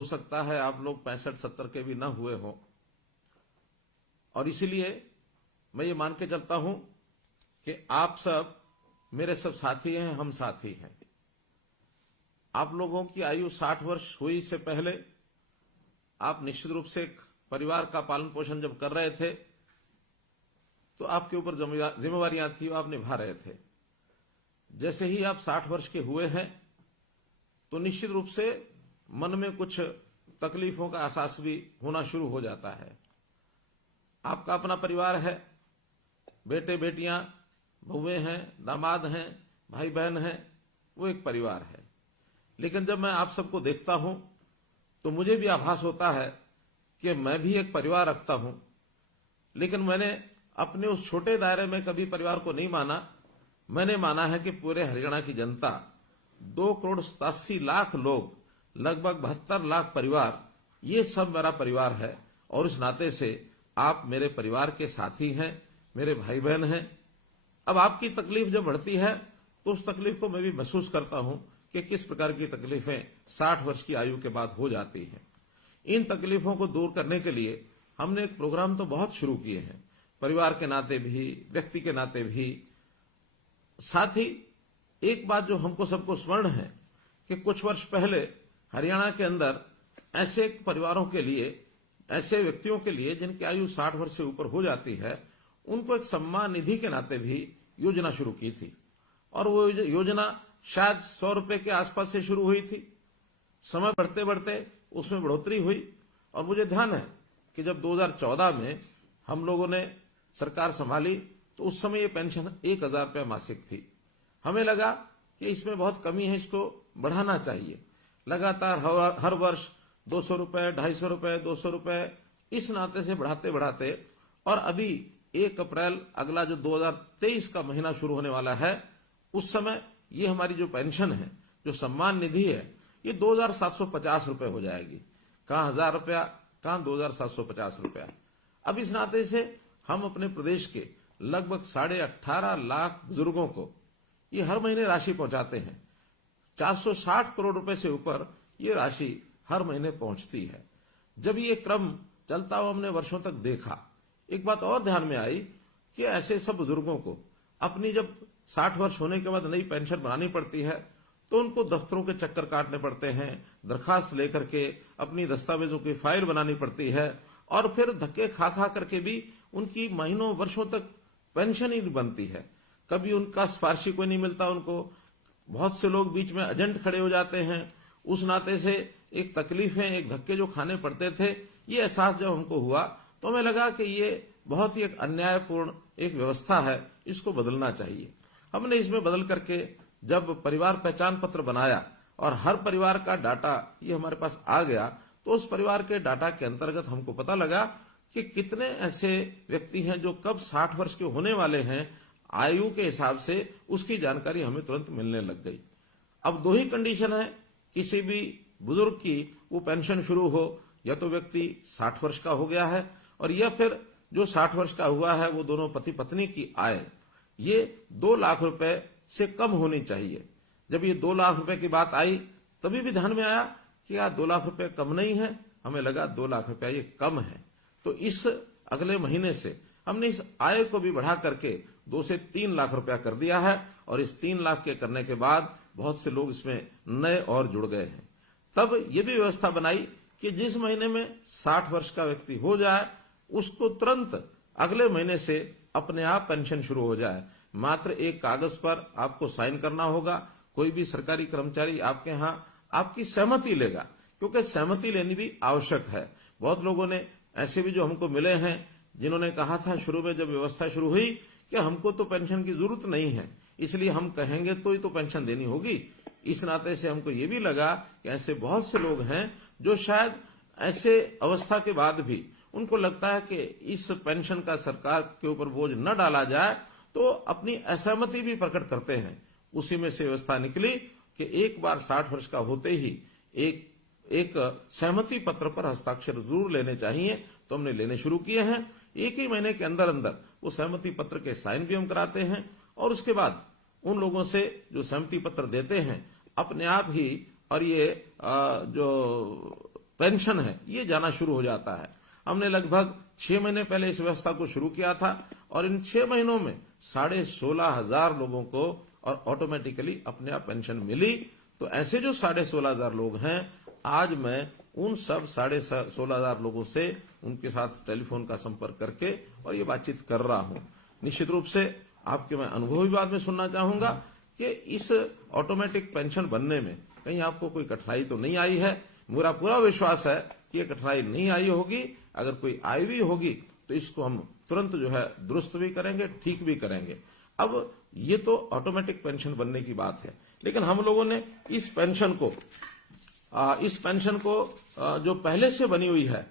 हो सकता है आप लोग 65-70 के भी ना हुए हों, और इसीलिए मैं ये मान के चलता हूं कि आप सब मेरे सब साथी हैं, हम साथी हैं। आप लोगों की आयु 60 वर्ष हुई से पहले आप निश्चित रूप से एक परिवार का पालन पोषण जब कर रहे थे तो आपके ऊपर जिम्मेवारियां थी, आप निभा रहे थे। जैसे ही आप 60 वर्ष के हुए हैं तो निश्चित रूप से मन में कुछ तकलीफों का एहसास भी होना शुरू हो जाता है। आपका अपना परिवार है, बेटे बेटियां, बहुएं हैं, दामाद हैं, भाई बहन हैं, वो एक परिवार है। लेकिन जब मैं आप सबको देखता हूं तो मुझे भी आभास होता है कि मैं भी एक परिवार रखता हूं, लेकिन मैंने अपने उस छोटे दायरे में कभी परिवार को नहीं माना। मैंने माना है कि पूरे हरियाणा की जनता, 2,87,00,000 लोग, लगभग 72 लाख परिवार, ये सब मेरा परिवार है। और इस नाते से आप मेरे परिवार के साथी हैं, मेरे भाई बहन हैं। अब आपकी तकलीफ जब बढ़ती है तो उस तकलीफ को मैं भी महसूस करता हूं कि किस प्रकार की तकलीफें 60 वर्ष की आयु के बाद हो जाती हैं। इन तकलीफों को दूर करने के लिए हमने एक प्रोग्राम तो बहुत शुरू किए हैं, परिवार के नाते भी, व्यक्ति के नाते भी। साथ ही एक बात जो हमको सबको स्मरण है कि कुछ वर्ष पहले हरियाणा के अंदर ऐसे परिवारों के लिए, ऐसे व्यक्तियों के लिए जिनकी आयु 60 वर्ष से ऊपर हो जाती है, उनको एक सम्मान निधि के नाते भी योजना शुरू की थी। और वो योजना शायद 100 रुपए के आसपास से शुरू हुई थी। समय बढ़ते बढ़ते उसमें बढ़ोतरी हुई और मुझे ध्यान है कि जब 2014 में हम लोगों ने सरकार संभाली तो उस समय ये पेंशन 1,000 रुपये मासिक थी। हमें लगा कि इसमें बहुत कमी है, इसको बढ़ाना चाहिए। लगातार हर वर्ष 200 रुपये, 250 रुपये, 200 रुपये, इस नाते से बढ़ाते बढ़ाते, और अभी 1 अप्रैल अगला जो 2023 का महीना शुरू होने वाला है, उस समय ये हमारी जो पेंशन है, जो सम्मान निधि है, ये 2,750 रुपये हो जाएगी। कहाँ 1,000 रुपया, कहाँ 2,750 रुपया। अब इस नाते से हम अपने प्रदेश के लगभग 18.5 लाख बुजुर्गों को ये हर महीने राशि पहुंचाते हैं। 460 करोड़ रुपए से ऊपर ये राशि हर महीने पहुंचती है। जब ये क्रम चलता हुआ हमने वर्षों तक देखा, एक बात और ध्यान में आई कि ऐसे सब बुजुर्गों को अपनी जब 60 वर्ष होने के बाद नई पेंशन बनानी पड़ती है तो उनको दफ्तरों के चक्कर काटने पड़ते हैं, दरखास्त लेकर के अपनी दस्तावेजों की फाइल बनानी पड़ती है, और फिर धक्के खा खा करके भी उनकी महीनों वर्षों तक पेंशन ही नहीं बनती है। कभी उनका सिफारिशी कोई नहीं मिलता उनको। बहुत से लोग बीच में एजेंट खड़े हो जाते हैं। उस नाते से एक तकलीफें, एक धक्के जो खाने पड़ते थे, ये एहसास जब हमको हुआ तो हमें लगा कि ये बहुत ही एक अन्यायपूर्ण एक व्यवस्था है, इसको बदलना चाहिए। हमने इसमें बदल करके जब परिवार पहचान पत्र बनाया और हर परिवार का डाटा ये हमारे पास आ गया, तो उस परिवार के डाटा के अंतर्गत हमको पता लगा कि कितने ऐसे व्यक्ति हैं जो कब 60 वर्ष के होने वाले हैं, आयु के हिसाब से उसकी जानकारी हमें तुरंत मिलने लग गई। अब 2 ही कंडीशन है किसी भी बुजुर्ग की वो पेंशन शुरू हो, या तो व्यक्ति 60 वर्ष का हो गया है, और या फिर जो 60 वर्ष का हुआ है वो दोनों पति पत्नी की आय ये 2 लाख रुपए से कम होनी चाहिए। जब ये 2 लाख रुपए की बात आई तभी भी ध्यान में आया कि यार 2 लाख रुपए कम नहीं है, हमें लगा 2 लाख रुपया ये कम है। तो इस अगले महीने से हमने इस आय को भी बढ़ा करके 2 से 3 लाख रुपया कर दिया है, और इस 3 लाख के करने के बाद बहुत से लोग इसमें नए और जुड़ गए हैं। तब ये भी व्यवस्था बनाई कि जिस महीने में 60 वर्ष का व्यक्ति हो जाए उसको तुरंत अगले महीने से अपने आप पेंशन शुरू हो जाए। मात्र एक कागज पर आपको साइन करना होगा। कोई भी सरकारी कर्मचारी आपके यहाँ आपकी सहमति लेगा, क्योंकि सहमति लेनी भी आवश्यक है। बहुत लोगों ने ऐसे भी जो हमको मिले हैं जिन्होंने कहा था शुरू में जब व्यवस्था शुरू हुई कि हमको तो पेंशन की जरूरत नहीं है, इसलिए हम कहेंगे तो ही तो पेंशन देनी होगी। इस नाते से हमको ये भी लगा कि ऐसे बहुत से लोग हैं जो शायद ऐसे अवस्था के बाद भी उनको लगता है कि इस पेंशन का सरकार के ऊपर बोझ न डाला जाए, तो अपनी असहमति भी प्रकट करते हैं। उसी में से व्यवस्था निकली कि एक बार 60 वर्ष का होते ही एक सहमति पत्र पर हस्ताक्षर जरूर लेने चाहिए। तो हमने लेने शुरू किए हैं। 1 ही महीने के अंदर अंदर वो सहमति पत्र के साइन भी हम कराते हैं, और उसके बाद उन लोगों से जो सहमति पत्र देते हैं अपने आप ही, और ये जो पेंशन है ये जाना शुरू हो जाता है। हमने लगभग 6 महीने पहले इस व्यवस्था को शुरू किया था और इन 6 महीनों में 16,500 लोगों को और ऑटोमेटिकली अपने आप पेंशन मिली। तो ऐसे जो 16,500 लोग हैं, आज मैं उन सब 16,500 लोगों से उनके साथ टेलीफोन का संपर्क करके और ये बातचीत कर रहा हूं। निश्चित रूप से आपके मैं अनुभव भी बाद में सुनना चाहूंगा कि इस ऑटोमेटिक पेंशन बनने में कहीं आपको कोई कठिनाई तो नहीं आई है। मेरा पूरा विश्वास है कि ये कठिनाई नहीं आई होगी। अगर कोई आई भी होगी तो इसको हम तुरंत जो है दुरुस्त भी करेंगे, ठीक भी करेंगे। अब ये तो ऑटोमेटिक पेंशन बनने की बात है, लेकिन हम लोगों ने इस पेंशन को जो पहले से बनी हुई है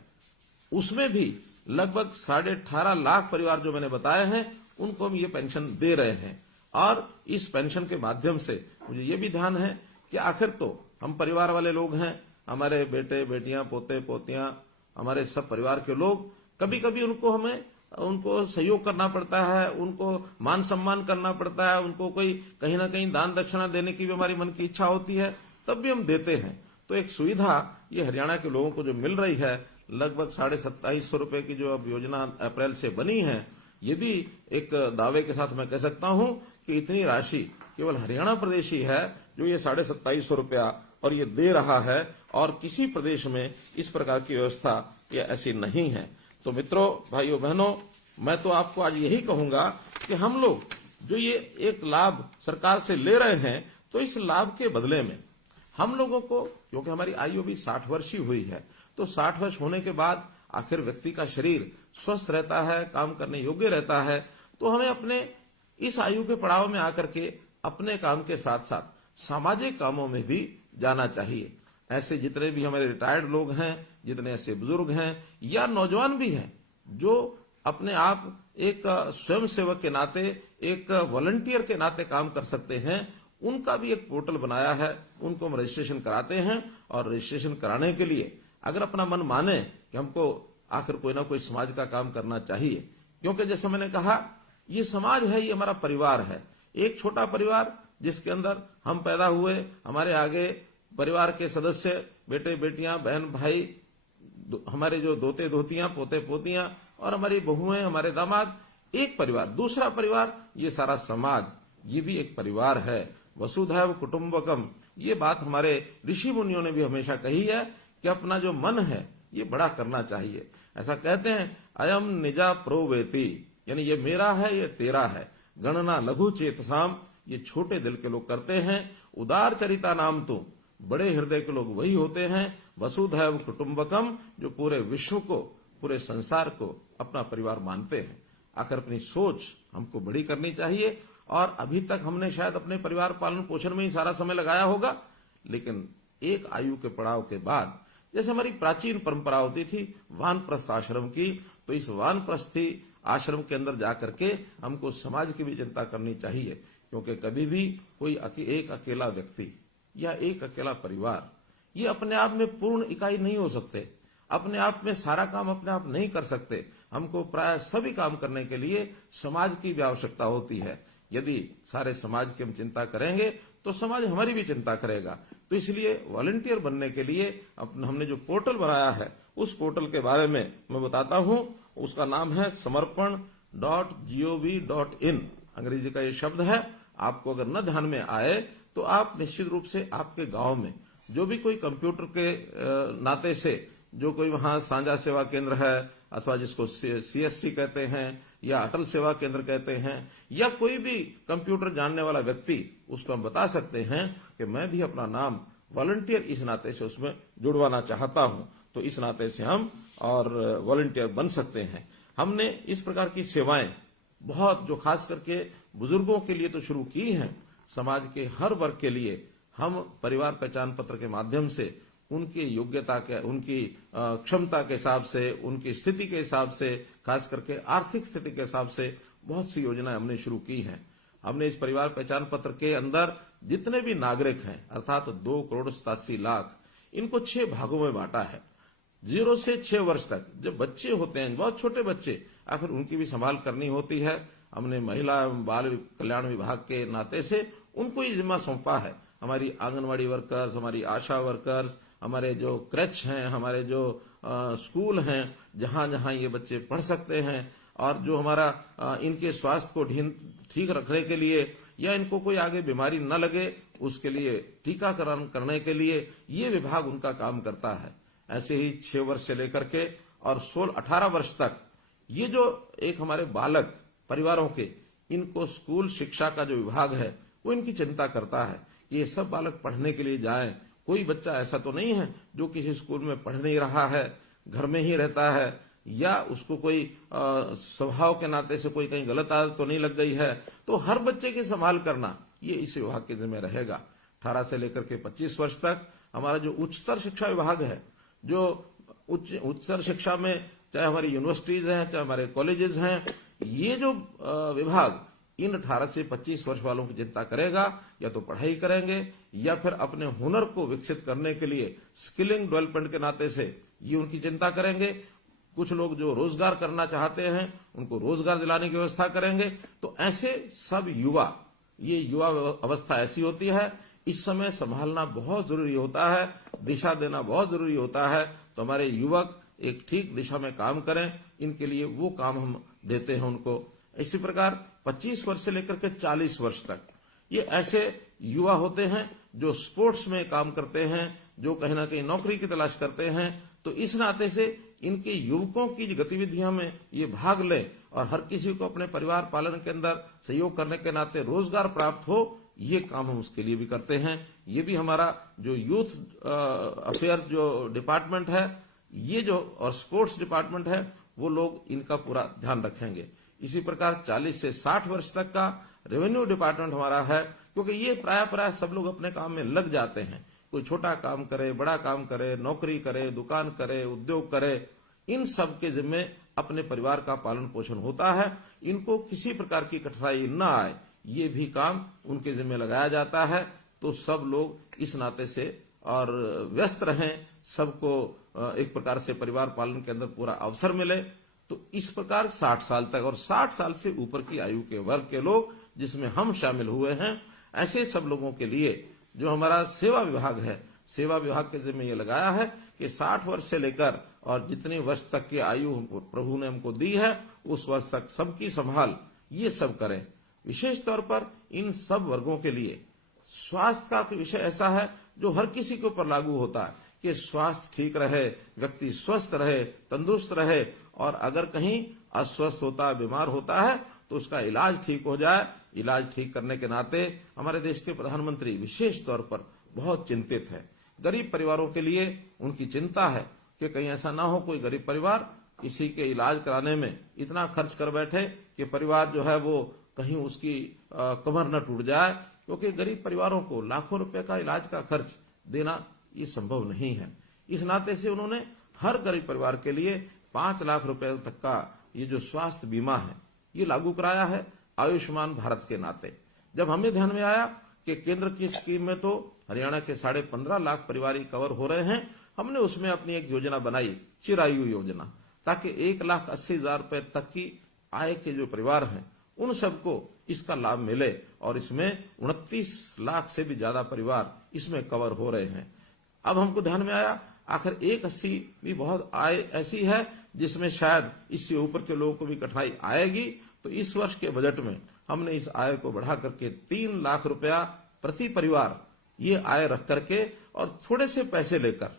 उसमें भी लगभग 18.5 लाख परिवार जो मैंने बताए हैं उनको हम ये पेंशन दे रहे हैं। और इस पेंशन के माध्यम से मुझे ये भी ध्यान है कि आखिर तो हम परिवार वाले लोग हैं, हमारे बेटे बेटियां पोते पोतियां हमारे सब परिवार के लोग, कभी कभी उनको सहयोग करना पड़ता है, उनको मान सम्मान करना पड़ता है, उनको कोई कहीं ना कहीं दान दक्षिणा देने की भी हमारी मन की इच्छा होती है, तब भी हम देते हैं। तो एक सुविधा ये हरियाणा के लोगों को जो मिल रही है, लगभग 27,500 रुपए की जो अब योजना अप्रैल से बनी है, ये भी एक दावे के साथ मैं कह सकता हूं कि इतनी राशि केवल हरियाणा प्रदेश ही है जो ये 27,500 रुपया और ये दे रहा है, और किसी प्रदेश में इस प्रकार की व्यवस्था ये ऐसी नहीं है। तो मित्रों, भाइयों बहनों, मैं तो आपको आज यही कहूंगा कि हम लोग जो ये एक लाभ सरकार से ले रहे हैं, तो इस लाभ के बदले में हम लोगों को, क्योंकि हमारी आयु भी 60 वर्ष ही हुई है, तो 60 वर्ष होने के बाद आखिर व्यक्ति का शरीर स्वस्थ रहता है, काम करने योग्य रहता है, तो हमें अपने इस आयु के पड़ाव में आकर के अपने काम के साथ साथ सामाजिक कामों में भी जाना चाहिए। ऐसे जितने भी हमारे रिटायर्ड लोग हैं, जितने ऐसे बुजुर्ग हैं या नौजवान भी हैं जो अपने आप एक स्वयं सेवक के नाते, एक वॉलंटियर के नाते काम कर सकते हैं, उनका भी एक पोर्टल बनाया है। उनको हम रजिस्ट्रेशन कराते हैं और रजिस्ट्रेशन कराने के लिए अगर अपना मन माने कि हमको आखिर कोई ना कोई समाज का काम करना चाहिए, क्योंकि जैसे मैंने कहा ये समाज है, ये हमारा परिवार है, एक छोटा परिवार जिसके अंदर हम पैदा हुए, हमारे आगे परिवार के सदस्य, बेटे बेटियां, बहन भाई, हमारे जो दोते दोतियां, पोते पोतियां और हमारी बहुएं, हमारे दामाद, एक परिवार, दूसरा परिवार, ये सारा समाज, ये भी एक परिवार है। वसुधैव कुटुंबकम, ये बात हमारे ऋषि मुनियों ने भी हमेशा कही है कि अपना जो मन है ये बड़ा करना चाहिए। ऐसा कहते हैं, अयम निजा प्रोवेति, यानी ये मेरा है, ये तेरा है। गणना लघु चेतसाम, ये छोटे दिल के लोग करते हैं। उदार चरिता नाम तो, बड़े हृदय के लोग वही होते हैं। वसुधैव कुटुंबकम, जो पूरे विश्व को, पूरे संसार को अपना परिवार मानते हैं। आखिर अपनी सोच हमको बड़ी करनी चाहिए, और अभी तक हमने शायद अपने परिवार पालन पोषण में ही सारा समय लगाया होगा, लेकिन एक आयु के पड़ाव के बाद, जैसे हमारी प्राचीन परंपरा होती थी वानप्रस्थ आश्रम की, तो इस वानप्रस्थी आश्रम के अंदर जाकर के हमको समाज की भी चिंता करनी चाहिए, क्योंकि कभी भी कोई एक अकेला व्यक्ति या एक अकेला परिवार ये अपने आप में पूर्ण इकाई नहीं हो सकते, अपने आप में सारा काम अपने आप नहीं कर सकते। हमको प्राय सभी काम करने के लिए समाज की भी आवश्यकता होती है। यदि सारे समाज की हम चिंता करेंगे तो समाज हमारी भी चिंता करेगा। तो इसलिए वॉलंटियर बनने के लिए हमने जो पोर्टल बनाया है, उस पोर्टल के बारे में मैं बताता हूं। उसका नाम है samarpan.gov.in, अंग्रेजी का ये शब्द है। आपको अगर न ध्यान में आए तो आप निश्चित रूप से आपके गांव में जो भी कोई कंप्यूटर के नाते से जो कोई वहां साझा सेवा केंद्र है, अथवा जिसको CSC कहते हैं या अटल सेवा केंद्र कहते हैं, या कोई भी कंप्यूटर जानने वाला व्यक्ति, उसको हम बता सकते हैं कि मैं भी अपना नाम वॉलंटियर इस नाते से उसमें जुड़वाना चाहता हूं। तो इस नाते से हम और वॉलंटियर बन सकते हैं। हमने इस प्रकार की सेवाएं बहुत, जो खास करके बुजुर्गों के लिए तो शुरू की हैं, समाज के हर वर्ग के लिए हम परिवार पहचान पत्र के माध्यम से उनकी योग्यता के, उनकी क्षमता के हिसाब से, उनकी स्थिति के हिसाब से, खास करके आर्थिक स्थिति के हिसाब से बहुत सी योजनाएं हमने शुरू की हैं। हमने इस परिवार पहचान पत्र के अंदर जितने भी नागरिक हैं, अर्थात 2,87,00,000, इनको 6 भागों में बांटा है। 0 से 6 वर्ष तक जब बच्चे होते हैं, बहुत छोटे बच्चे, आखिर उनकी भी संभाल करनी होती है। हमने महिला एवं बाल कल्याण विभाग के नाते से उनको ही जिम्मा सौंपा है। हमारी आंगनवाड़ी वर्कर्स, हमारी आशा वर्कर्स, हमारे जो क्रैच हैं, हमारे जो स्कूल हैं, जहां जहां ये बच्चे पढ़ सकते हैं, और जो हमारा इनके स्वास्थ्य को ठीक रखने के लिए या इनको कोई आगे बीमारी न लगे उसके लिए टीकाकरण करने के लिए ये विभाग उनका काम करता है। ऐसे ही 6 वर्ष से लेकर के और 16-18 वर्ष तक ये जो एक हमारे बालक परिवारों के, इनको स्कूल शिक्षा का जो विभाग है वो इनकी चिंता करता है कि ये सब बालक पढ़ने के लिए जाएं। कोई बच्चा ऐसा तो नहीं है जो किसी स्कूल में पढ़ नहीं रहा है, घर में ही रहता है, या उसको कोई स्वभाव के नाते से कोई कहीं गलत आदत तो नहीं लग गई है। तो हर बच्चे की संभाल करना ये इस विभाग के जिम्मे रहेगा। 18 से लेकर के 25 वर्ष तक हमारा जो उच्चतर शिक्षा विभाग है, जो उच्चतर शिक्षा में चाहे हमारी यूनिवर्सिटीज हैं, चाहे हमारे कॉलेजेस हैं, ये जो विभाग इन 18 से 25 वर्ष वालों की चिंता करेगा। या तो पढ़ाई करेंगे या फिर अपने हुनर को विकसित करने के लिए स्किलिंग डेवलपमेंट के नाते से ये उनकी चिंता करेंगे। कुछ लोग जो रोजगार करना चाहते हैं उनको रोजगार दिलाने की व्यवस्था करेंगे। तो ऐसे सब युवा, ये युवा अवस्था ऐसी होती है, इस समय संभालना बहुत जरूरी होता है, दिशा देना बहुत जरूरी होता है। तो हमारे युवक एक ठीक दिशा में काम करें, इनके लिए वो काम हम देते हैं उनको। इसी प्रकार 25 वर्ष से लेकर के 40 वर्ष तक ये ऐसे युवा होते हैं जो स्पोर्ट्स में काम करते हैं, जो कहीं ना कहीं नौकरी की तलाश करते हैं। तो इस नाते से इनके युवकों की गतिविधियों में ये भाग लें और हर किसी को अपने परिवार पालन के अंदर सहयोग करने के नाते रोजगार प्राप्त हो, ये काम हम उसके लिए भी करते हैं। ये भी हमारा जो यूथ अफेयर्स जो डिपार्टमेंट है, ये जो और स्पोर्ट्स डिपार्टमेंट है, वो लोग इनका पूरा ध्यान रखेंगे। इसी प्रकार 40 से 60 वर्ष तक का रेवेन्यू डिपार्टमेंट हमारा है, क्योंकि ये प्राय सब लोग अपने काम में लग जाते हैं। कोई छोटा काम करे, बड़ा काम करे, नौकरी करे, दुकान करे, उद्योग करे, इन सब के जिम्मे अपने परिवार का पालन पोषण होता है। इनको किसी प्रकार की कठिनाई न आए, ये भी काम उनके जिम्मे लगाया जाता है। तो सब लोग इस नाते से और व्यस्त रहें, सबको एक प्रकार से परिवार पालन के अंदर पूरा अवसर मिले। तो इस प्रकार 60 साल तक और 60 साल से ऊपर की आयु के वर्ग के लोग, जिसमें हम शामिल हुए हैं, ऐसे सब लोगों के लिए जो हमारा सेवा विभाग है, सेवा विभाग के जिम्मे ये लगाया है कि 60 वर्ष से लेकर और जितने वर्ष तक की आयु प्रभु ने हमको दी है, उस वर्ष तक सबकी संभाल ये सब करें। विशेष तौर पर इन सब वर्गों के लिए स्वास्थ्य का विषय ऐसा है जो हर किसी के ऊपर लागू होता है कि स्वास्थ्य ठीक रहे, व्यक्ति स्वस्थ रहे, तंदुरुस्त रहे, और अगर कहीं अस्वस्थ होता है, बीमार होता है, तो उसका इलाज ठीक हो जाए। इलाज ठीक करने के नाते हमारे देश के प्रधानमंत्री विशेष तौर पर बहुत चिंतित है। गरीब परिवारों के लिए उनकी चिंता है कि कहीं ऐसा ना हो कोई गरीब परिवार किसी के इलाज कराने में इतना खर्च कर बैठे कि परिवार जो है वो कहीं उसकी कमर न टूट जाए, क्योंकि गरीब परिवारों को लाखों रुपए का इलाज का खर्च देना ये संभव नहीं है। इस नाते से उन्होंने हर गरीब परिवार के लिए 5 लाख रुपए तक का ये जो स्वास्थ्य बीमा है ये लागू कराया है आयुष्मान भारत के नाते। जब हमें ध्यान में आया कि केंद्र की स्कीम में तो हरियाणा के 15.5 लाख परिवार कवर हो रहे हैं, हमने उसमें अपनी एक योजना बनाई, चिरायु योजना, ताकि 1,80,000 रुपए तक की आय के जो परिवार हैं उन सबको इसका लाभ मिले। और इसमें 29 लाख से भी ज्यादा परिवार इसमें कवर हो रहे हैं। अब हमको ध्यान में आया आखिर 1,80 भी बहुत आय ऐसी है जिसमें शायद इससे ऊपर के लोगों को भी कठिनाई आएगी। तो इस वर्ष के बजट में हमने इस आय को बढ़ा करके 3 लाख रुपया प्रति परिवार ये आय रख करके और थोड़े से पैसे लेकर,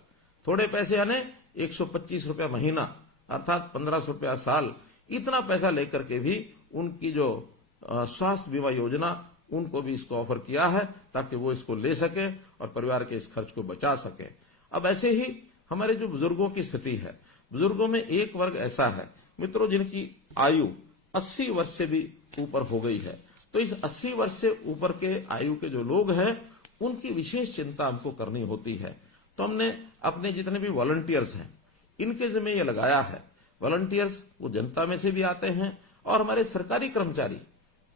थोड़े पैसे यानी 125 रुपया महीना अर्थात 1500 रुपया साल, इतना पैसा लेकर के भी उनकी जो स्वास्थ्य बीमा योजना उनको भी इसको ऑफर किया है ताकि वो इसको ले सके और परिवार के इस खर्च को बचा सके। अब ऐसे ही हमारे जो बुजुर्गों की स्थिति है, बुजुर्गों में एक वर्ग ऐसा है मित्रों जिनकी आयु 80 वर्ष से भी ऊपर हो गई है। तो इस 80 वर्ष से ऊपर के आयु के जो लोग हैं उनकी विशेष चिंता हमको करनी होती है। तो हमने अपने जितने भी वॉलंटियर्स हैं इनके जिम्मे ये लगाया है। वॉलंटियर्स वो जनता में से भी आते हैं और हमारे सरकारी कर्मचारी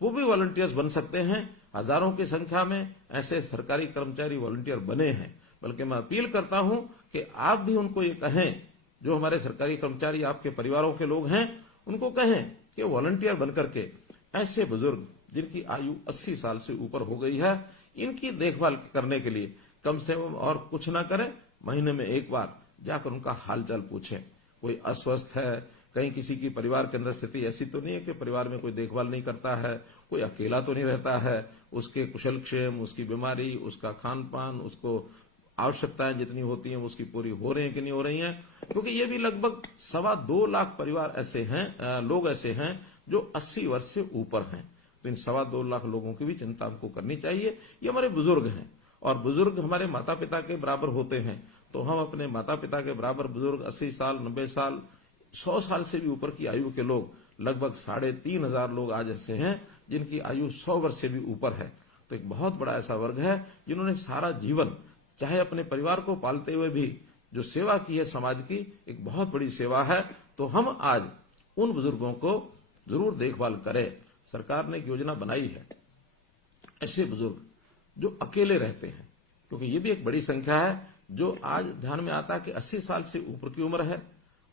वो भी वॉलंटियर्स बन सकते हैं। हजारों की संख्या में ऐसे सरकारी कर्मचारी वॉलंटियर बने हैं। बल्कि मैं अपील करता हूं कि आप भी उनको ये कहें, जो हमारे सरकारी कर्मचारी आपके परिवारों के लोग हैं उनको कहें कि वॉलंटियर बनकर के ऐसे बुजुर्ग जिनकी आयु 80 साल से ऊपर हो गई है इनकी देखभाल करने के लिए कम से कम और कुछ ना करें महीने में एक बार जाकर उनका हालचाल पूछें। कोई अस्वस्थ है, कहीं किसी की परिवार के अंदर स्थिति ऐसी तो नहीं है कि परिवार में कोई देखभाल नहीं करता है, कोई अकेला तो नहीं रहता है, उसके कुशल क्षेम, उसकी बीमारी, उसका खान पान, उसको आवश्यकताएं जितनी होती हैं उसकी पूरी हो रही हैं कि नहीं हो रही हैं। क्योंकि ये भी लगभग 2.25 लाख परिवार ऐसे हैं, लोग ऐसे हैं जो 80 वर्ष से ऊपर हैं। तो इन 2.25 लाख लोगों की भी चिंता हमको करनी चाहिए। ये हमारे बुजुर्ग हैं और बुजुर्ग हमारे माता पिता के बराबर होते हैं, तो हम अपने माता पिता के बराबर बुजुर्ग 80 साल, 90 साल, 100 साल से भी ऊपर की आयु के लोग लगभग 3,500 लोग आज ऐसे हैं जिनकी आयु 100 वर्ष से भी ऊपर है। तो एक बहुत बड़ा ऐसा वर्ग है जिन्होंने सारा जीवन, चाहे अपने परिवार को पालते हुए भी जो सेवा की है समाज की, एक बहुत बड़ी सेवा है। तो हम आज उन बुजुर्गों को जरूर देखभाल करें। सरकार ने एक योजना बनाई है ऐसे बुजुर्ग जो अकेले रहते हैं, क्योंकि ये भी एक बड़ी संख्या है जो आज ध्यान में आता है कि 80 साल से ऊपर की उम्र है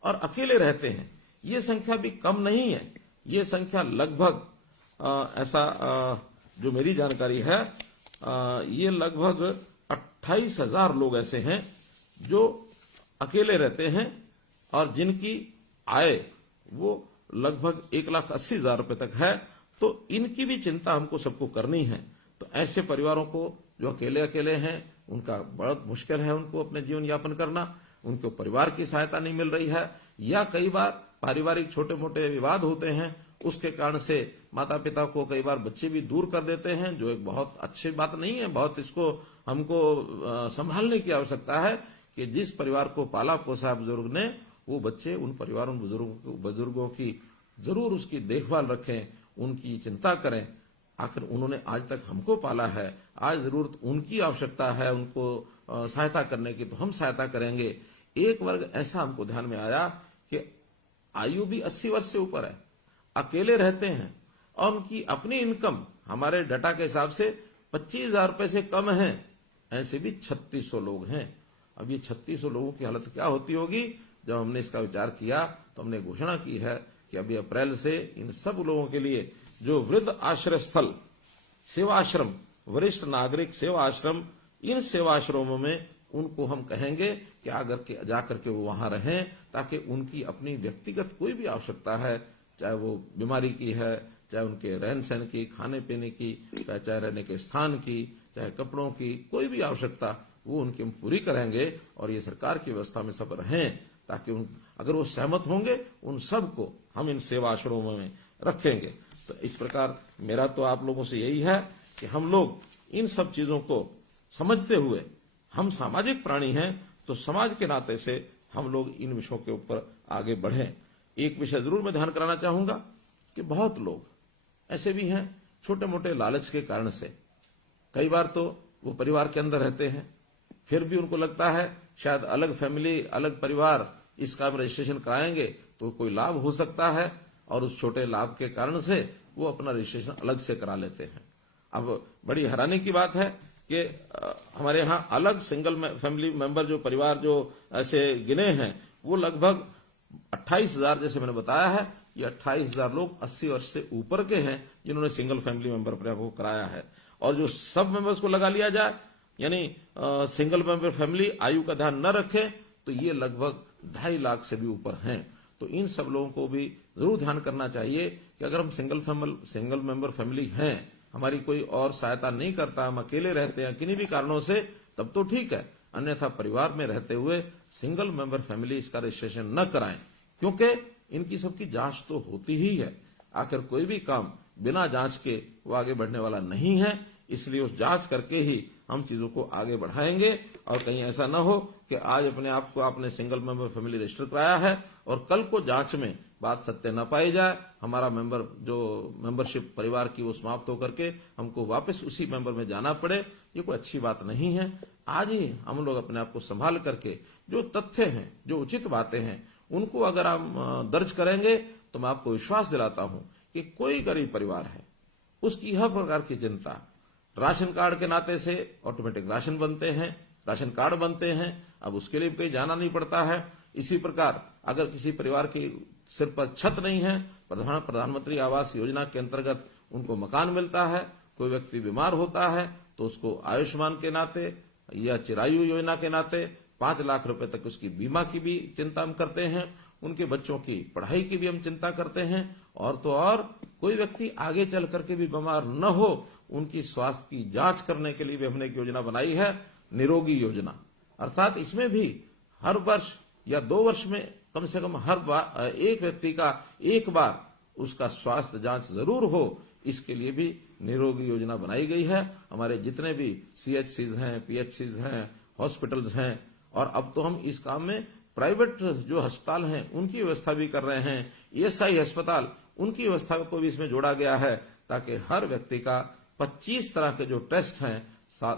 और अकेले रहते हैं। ये संख्या भी कम नहीं है। ये संख्या लगभग जो मेरी जानकारी है, ये लगभग 28,000 लोग ऐसे हैं जो अकेले रहते हैं और जिनकी आय वो लगभग 1,80,000 रुपए तक है। तो इनकी भी चिंता हमको सबको करनी है। तो ऐसे परिवारों को जो अकेले अकेले हैं, उनका बहुत मुश्किल है उनको अपने जीवन यापन करना, उनको परिवार की सहायता नहीं मिल रही है, या कई बार पारिवारिक छोटे मोटे विवाद होते हैं, उसके कारण से माता पिता को कई बार बच्चे भी दूर कर देते हैं, जो एक बहुत अच्छी बात नहीं है। बहुत इसको हमको संभालने की आवश्यकता है कि जिस परिवार को पाला पोसा बुजुर्ग ने, वो बच्चे उन परिवारों बुजुर्गों की जरूर उसकी देखभाल रखें, उनकी चिंता करें। आखिर उन्होंने आज तक हमको पाला है, आज जरूरत उनकी आवश्यकता है उनको सहायता करने की, तो हम सहायता करेंगे। एक वर्ग ऐसा हमको ध्यान में आया कि आयु भी 80 वर्ष से ऊपर है, अकेले रहते हैं और उनकी अपनी इनकम हमारे डाटा के हिसाब से 25,000 रुपए से कम है। ऐसे भी 3600 लोग हैं। अब ये 3600 लोगों की हालत क्या होती होगी? जब हमने इसका विचार किया तो हमने घोषणा की है कि अभी अप्रैल से इन सब लोगों के लिए जो वृद्ध आश्रय स्थल, सेवा आश्रम, वरिष्ठ नागरिक सेवा आश्रम, इन सेवा आश्रमों में उनको हम कहेंगे कि जाकर के वो वहां रहें, ताकि उनकी अपनी व्यक्तिगत कोई भी आवश्यकता है, चाहे वो बीमारी की है, चाहे उनके रहन सहन की, खाने पीने की, चाहे रहने के स्थान की, चाहे कपड़ों की, कोई भी आवश्यकता वो उनकी हम पूरी करेंगे। और ये सरकार की व्यवस्था में सब रहें, ताकि अगर वो सहमत होंगे उन सब को हम इन सेवा आश्रमों में रखेंगे। तो इस प्रकार मेरा तो आप लोगों से यही है कि हम लोग इन सब चीजों को समझते हुए, हम सामाजिक प्राणी हैं, तो समाज के नाते से हम लोग इन विषयों के ऊपर आगे बढ़ें। एक विषय जरूर मैं ध्यान कराना चाहूंगा कि बहुत लोग ऐसे भी हैं छोटे मोटे लालच के कारण से, कई बार तो वो परिवार के अंदर रहते हैं, फिर भी उनको लगता है शायद अलग फैमिली, अलग परिवार, इसका हम रजिस्ट्रेशन कराएंगे तो कोई लाभ हो सकता है, और उस छोटे लाभ के कारण से वो अपना रजिस्ट्रेशन अलग से करा लेते हैं। अब बड़ी हैरानी की बात है कि हमारे यहाँ अलग सिंगल फैमिली मेंबर जो परिवार जो ऐसे गिने हैं, वो लगभग 28,000, जैसे मैंने बताया है, ये 28,000 लोग 80 वर्ष से ऊपर के हैं जिन्होंने सिंगल फैमिली मेंबर अपने को कराया है। और जो सब मेंबर्स को लगा लिया जाए, यानी सिंगल मेंबर फैमिली आयु का ध्यान न रखे, तो ये लगभग 2.5 लाख से भी ऊपर हैं। तो इन सब लोगों को भी जरूर ध्यान करना चाहिए कि अगर हम सिंगल मेंबर फैमिली हैं, हमारी कोई और सहायता नहीं करता, हम अकेले रहते हैं किन्हीं भी कारणों से, तब तो ठीक है। अन्यथा परिवार में रहते हुए सिंगल मेंबर फैमिली इसका रजिस्ट्रेशन न कराएं, क्योंकि इनकी सबकी जांच तो होती ही है। आखिर कोई भी काम बिना जांच के वो आगे बढ़ने वाला नहीं है, इसलिए उस जांच करके ही हम चीजों को आगे बढ़ाएंगे। और कहीं ऐसा न हो कि आज अपने आप को आपने सिंगल मेंबर फैमिली रजिस्टर कराया है और कल को जांच में बात सत्य न पाई जाए, हमारा मेंबरशिप परिवार की वो समाप्त होकर के हमको वापस उसी मेंबर में जाना पड़े। ये कोई अच्छी बात नहीं है। आज ही हम लोग अपने आप को संभाल करके जो तथ्य हैं, जो उचित बातें हैं, उनको अगर हम दर्ज करेंगे तो मैं आपको विश्वास दिलाता हूं कि कोई गरीब परिवार है, उसकी हर प्रकार की चिंता, राशन कार्ड के नाते से ऑटोमेटिक राशन बनते हैं, राशन कार्ड बनते हैं, अब उसके लिए कहीं जाना नहीं पड़ता है। इसी प्रकार अगर किसी परिवार के सिर पर छत नहीं है, प्रधानमंत्री आवास योजना के अंतर्गत उनको मकान मिलता है। कोई व्यक्ति बीमार होता है तो उसको आयुष्मान के नाते या चिरायु योजना के नाते 5 लाख रुपए तक उसकी बीमा की भी चिंता हम करते हैं, उनके बच्चों की पढ़ाई की भी हम चिंता करते हैं, और तो और कोई व्यक्ति आगे चल करके भी बीमार न हो, उनकी स्वास्थ्य की जांच करने के लिए भी हमने एक योजना बनाई है, निरोगी योजना। अर्थात इसमें भी हर वर्ष या 2 वर्ष में कम से कम हर बार एक व्यक्ति का एक बार उसका स्वास्थ्य जांच जरूर हो, इसके लिए भी निरोगी योजना बनाई गई है। हमारे जितने भी CHCs हैं, PHCs हैं, हॉस्पिटल्स हैं, और अब तो हम इस काम में प्राइवेट जो अस्पताल हैं उनकी व्यवस्था भी कर रहे हैं, ESI अस्पताल उनकी व्यवस्था को भी इसमें जोड़ा गया है, ताकि हर व्यक्ति का 25 तरह के जो टेस्ट हैं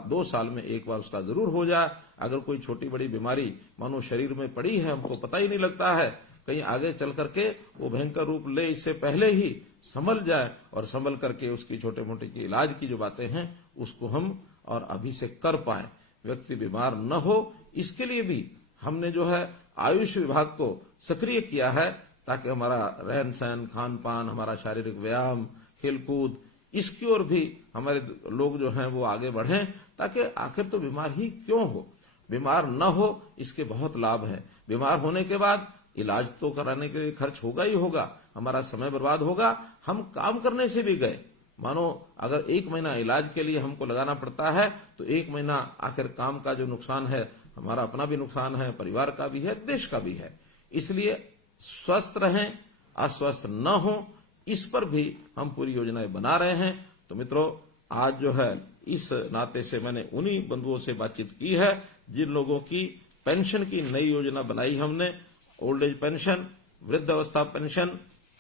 2 साल में एक बार उसका जरूर हो जाए। अगर कोई छोटी बड़ी बीमारी मानो शरीर में पड़ी है, हमको पता ही नहीं लगता है, कहीं आगे चल करके वो भयंकर रूप ले, इससे पहले ही संभल जाए, और संभल करके उसकी छोटे मोटे की इलाज की जो बातें हैं उसको हम और अभी से कर पाए, व्यक्ति बीमार न हो, इसके लिए भी हमने जो है आयुष विभाग को सक्रिय किया है, ताकि हमारा रहन सहन, खान पान, हमारा शारीरिक व्यायाम, खेलकूद, इसकी ओर भी हमारे लोग जो हैं वो आगे बढ़ें, ताकि आखिर तो बीमार ही क्यों हो, बीमार न हो, इसके बहुत लाभ हैं। बीमार होने के बाद इलाज तो कराने के लिए खर्च होगा ही होगा, हमारा समय बर्बाद होगा, हम काम करने से भी गए। मानो अगर 1 महीना इलाज के लिए हमको लगाना पड़ता है, तो 1 महीना आखिर काम का जो नुकसान है, हमारा अपना भी नुकसान है, परिवार का भी है, देश का भी है। इसलिए स्वस्थ रहें, अस्वस्थ न हो, इस पर भी हम पूरी योजनाएं बना रहे हैं। तो मित्रों, आज जो है इस नाते से मैंने उन्हीं बंधुओं से बातचीत की है जिन लोगों की पेंशन की नई योजना बनाई हमने, ओल्ड एज पेंशन, वृद्ध अवस्था पेंशन,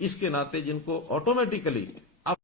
इसके नाते जिनको ऑटोमेटिकली